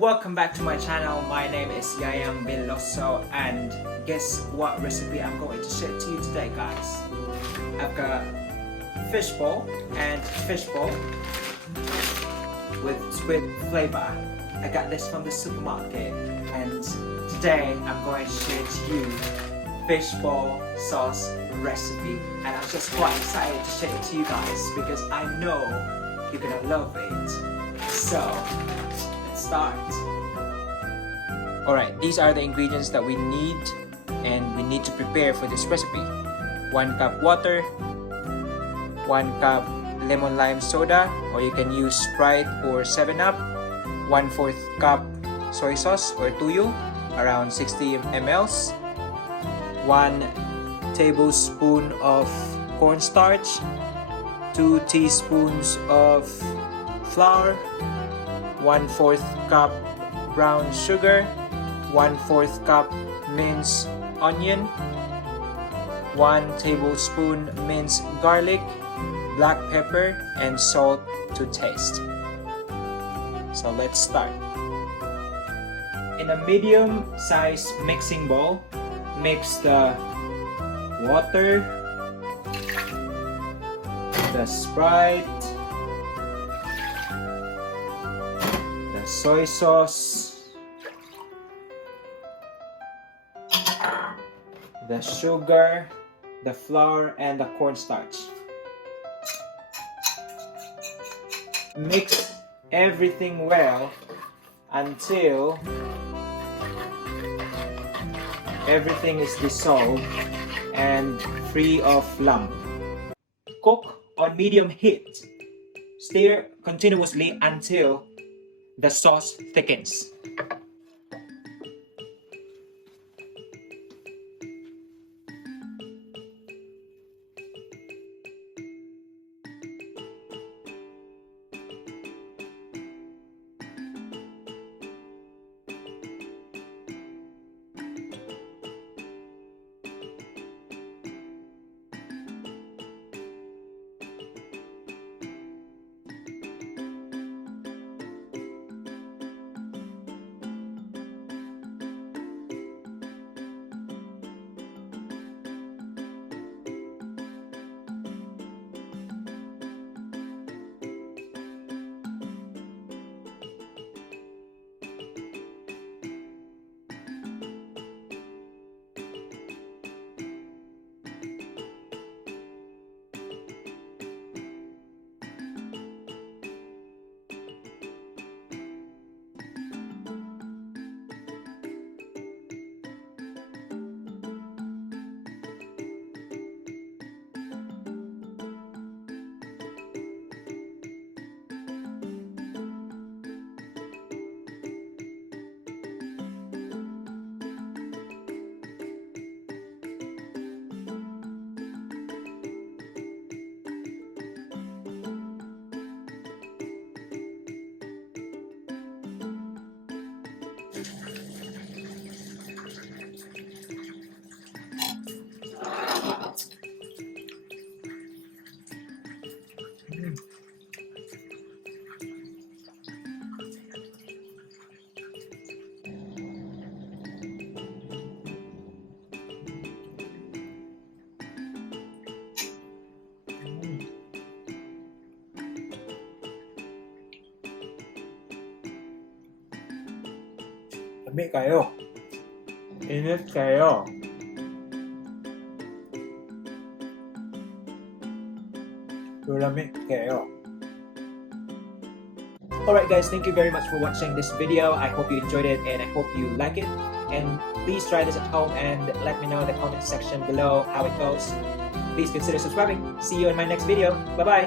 welcome back to my channel. My name is Yayang Biloso, and guess what recipe I'm going to share to you today, guys? I've got fishball with squid flavor. I got this from the supermarket, and today I'm going to share to you fishball sauce recipe, and I'm just quite excited to share it to you guys because I know you're gonna love it. So let's start. Alright, these are the ingredients that we need to prepare for this recipe. 1 cup water, 1 cup lemon lime soda, or you can use Sprite or 7-Up, 1/4 cup soy sauce or tuyo, around 60 ml, 1 tablespoon of cornstarch, 2 teaspoons of flour, 1/4 cup brown sugar, 1/4 cup minced onion, 1 tablespoon minced garlic, black pepper, and salt to taste. So let's start. In a medium-sized mixing bowl, mix the water, the Sprite, the soy sauce, the sugar, the flour, and the cornstarch. Mix everything well until everything is dissolved and free of lump. Cook on medium heat. Stir continuously until the sauce thickens. Lamig kayo. Init kayo. Lamig kayo. Alright guys, thank you very much for watching this video. I hope you enjoyed it and I hope you like it. And please try this at home and let me know in the comment section below how it goes. Please consider subscribing. See you in my next video. Bye bye.